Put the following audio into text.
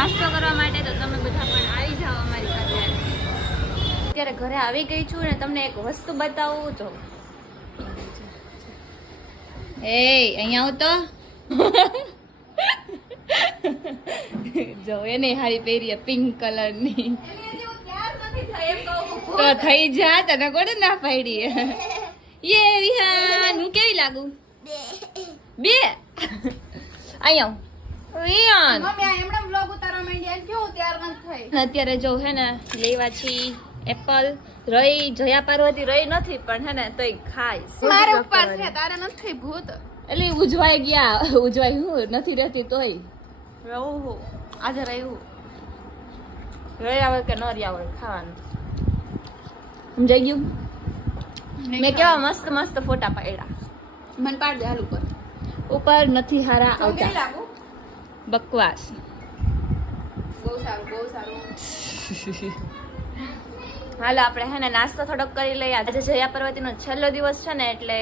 નાસ્તો કરવા માટે, તો તમે બધા પણ આવી જાઓ અમારી સાથે. અત્યારે ઘરે આવી ગઈ છું ને તમને એક વસ્તુ બતાવું. જો અહીંયા આવું તો જો એને હારી પહેરી પિંક કલરની. તો થઈ જા, તને કોને ના પાડી? યે વિહાન, હું કેવી લાગુ? બે અહીંયા વિહાન. અત્યારે જો હે ને લેવા છી એપલ. રહી જયા પાર્વતી રહી નથી પણ હે ને તોય ખાઈશ. મારે ઉપવાસ છે, તારે નથી ભૂત. એટલે ઉજવાઈ ગયા, ઉજવાઈ હું નથી રહેતી તોય રહું. આજે રહ્યું રહી આવે કે ન રહી આવે ખાવાનું. સમજાઈ ગયું? મેં કેવા મસ્ત મસ્ત ફોટા પાડ્યા. મને પાડ દે હાલ ઉપર. ઉપર નથી હારા આવતા. બકવાસ. બહુ સારું, બહુ સારું. હાલો આપણે હે ને નાસ્તો થોડોક કરી લઈએ. આજે જયા પાર્વતીનો છેલ્લો દિવસ છે ને એટલે